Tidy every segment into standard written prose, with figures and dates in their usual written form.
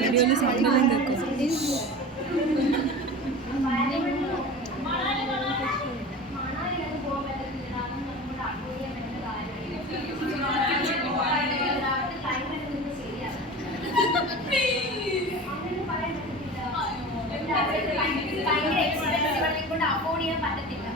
വീഡിയോയിൽ സൗണ്ടെല്ലാം കേൾക്കും. അഫോർഡ് ചെയ്യാൻ പറ്റത്തില്ല.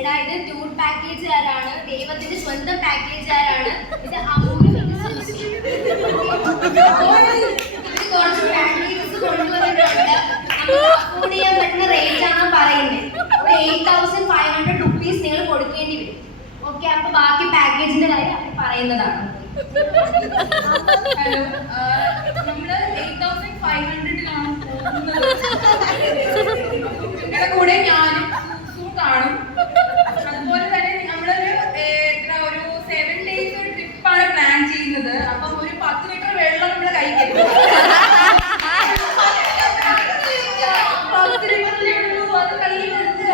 എടാ ഇത് ടൂർ പാക്കേജുകാരാണ്, ദൈവത്തിന്റെ സ്വന്തം പാക്കേജുകാരാണ്. ഇത് കുറച്ച് പാക്കേജസ് കൊണ്ടുവന്നിട്ടുണ്ട്. അഫോർഡ് ചെയ്യാൻ പറ്റുന്ന റേറ്റ് ആണ് പറയുന്നത്. 8,500 rupees നിങ്ങൾ കൊടുക്കേണ്ടി വരും. ഓക്കെ, അപ്പൊ ബാക്കി പാക്കേജിന്റെ കാര്യം അവർ പറയുന്നതാണ്. ഹലോ, നമ്മള് 8,500-ലാണ് പോകുന്നത്. നിങ്ങളുടെ കൂടെ ഞാനും കാണും. അതുപോലെ തന്നെ നമ്മളൊരു 7 days ട്രിപ്പാണ് പ്ലാൻ ചെയ്യുന്നത്. അപ്പം ഒരു 10 ലിറ്റർ വെള്ളം നമ്മുടെ കൈ കെട്ടും. 10 ലിറ്ററിലേ ഉള്ളൂ, അത് കയ്യിൽ വെച്ച്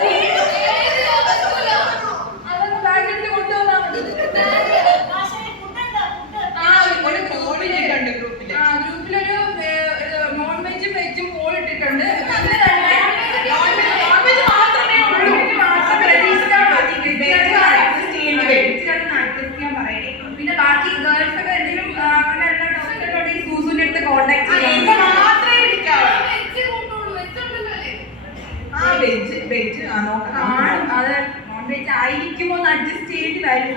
അതൊന്ന് ബാഗിട്ട് കൊണ്ടുവന്നാൽ മതി. ഗ്രൂപ്പിലൊരു നോൺ വെജും വെജും പോൾ ഇട്ടിട്ടുണ്ട്. പിന്നെ ബാക്കി ഗേൾസ് ഒക്കെ എന്തെങ്കിലും സൂസുവിന്റെ അടുത്ത് കോണ്ടാക്ട് ചെയ്യാം. അത് നോൺ വെജ് ആയിരിക്കുമോ ഒന്ന് അഡ്ജസ്റ്റ് ചെയ്യേണ്ടി വരും.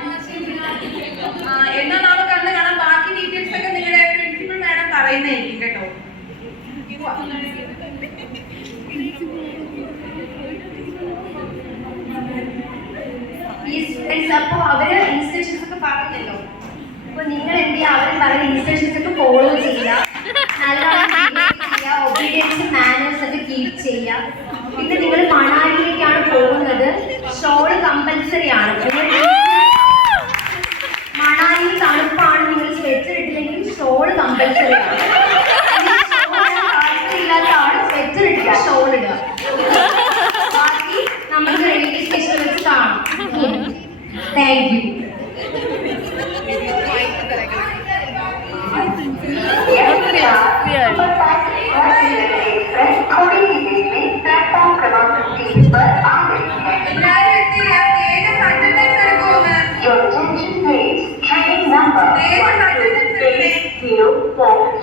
എന്നാൽ നമുക്ക് അന്ന് കാണാം. ബാക്കി ഡീറ്റെയിൽസ് ഒക്കെ നിങ്ങളുടെ പ്രിൻസിപ്പൽ മാഡം പറയുന്നതായിരിക്കും കേട്ടോ. അപ്പൊ അവര് ഇൻസ്ട്രക്ഷൻസ് ഒക്കെ പറഞ്ഞല്ലോ. അപ്പൊ നിങ്ങൾ എന്ത് ചെയ്യുക, അവർ പറയുന്ന ഇൻസ്ട്രക്ഷൻസ് ഒക്കെ ഫോളോ ചെയ്യുക. ഒബീഡിയൻസ് മാനേഴ്സ് ഒക്കെ കീപ് ചെയ്യുക. പിന്നെ നിങ്ങൾ മണാലിയിലേക്കാണ് പോകുന്നത്, ഷോൾ കമ്പൽസറി ആണ്. മണാലി തണുപ്പാണ്, നിങ്ങൾ സ്വെറ്റർ ഇട്ടില്ലെങ്കിൽ ഷോൾ കമ്പൽസറി ആണ്. ഇല്ലാത്ത ആള് സ്വെറ്റർ ഇട്ടില്ല, ഷോൾ ഇടുക. ബാക്കി നമുക്ക് റെയിൽവേ സ്റ്റേഷനിൽ വെച്ച് കാണാം. Thank you.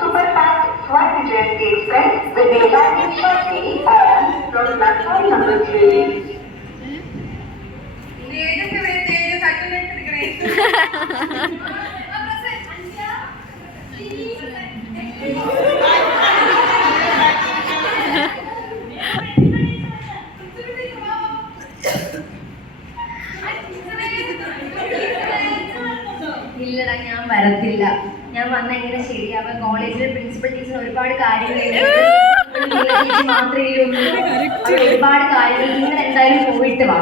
Superfast Swaziland Express will be landing shortly on platform number 3. ഇല്ലടാ, ഞാൻ വരത്തില്ല. ഞാൻ വന്ന എങ്ങനെ ശരിയാവുക? കോളേജിലെ പ്രിൻസിപ്പൽ ടീച്ചർ ഒരുപാട് കാര്യങ്ങൾ മാത്രമേ ഉള്ളൂ, ഒരുപാട് കാര്യങ്ങൾ. നിങ്ങൾ എന്തായാലും പോയിട്ട് വാ.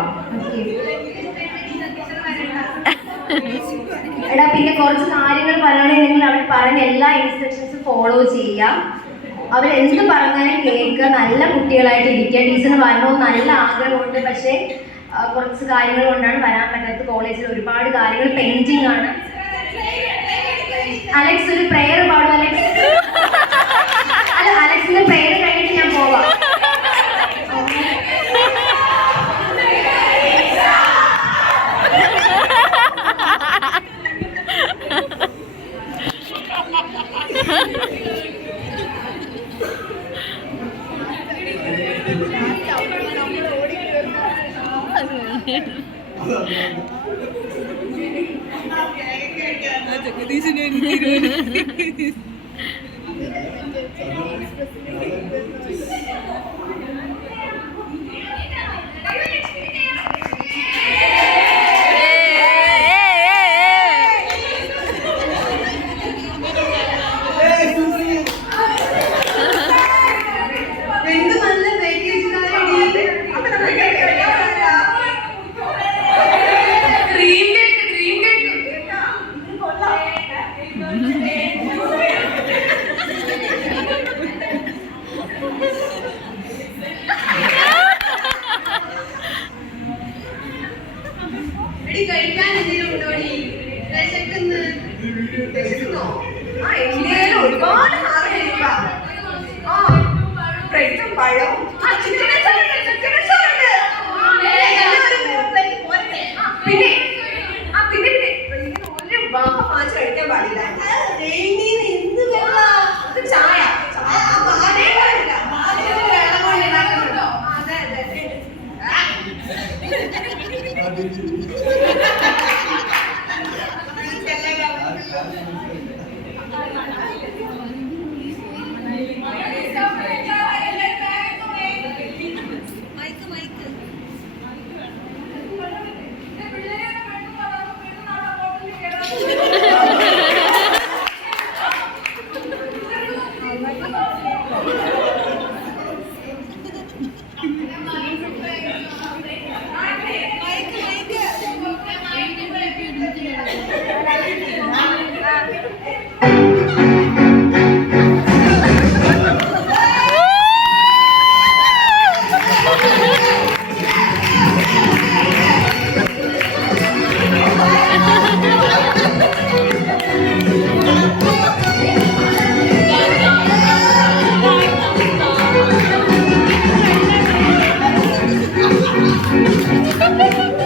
എടാ, പിന്നെ കുറച്ച് കാര്യങ്ങൾ പറയണമെങ്കിൽ നിങ്ങൾ അവർ പറഞ്ഞ എല്ലാ ഇൻസ്ട്രക്ഷൻസും ഫോളോ ചെയ്യാം. അവരെന്ത് പറഞ്ഞാലും കേൾക്കുക, നല്ല കുട്ടികളായിട്ട് ഇരിക്കുക. ടീച്ചറിന് വരണമെന്ന് നല്ല ആഗ്രഹമുണ്ട്, പക്ഷേ കുറച്ച് കാര്യങ്ങൾ കൊണ്ടാണ് വരാൻ പറ്റാത്തത്. കോളേജിൽ ഒരുപാട് കാര്യങ്ങൾ പെൻഡിങ് ആണ്. അലക്സ് ഒരു പ്രെയർ പാടും. അല്ല, അലക്സിന്റെ പ്രെയർ കഴിഞ്ഞിട്ട് ഞാൻ പോവാം. ജഗദീശിനെ ഒരുപാട് ബ്രെഡും പഴവും പിന്നെ ഒരു വാഹ വാങ്ങിച്ച് കഴിക്കാൻ പാടില്ല. ചായ Thank you.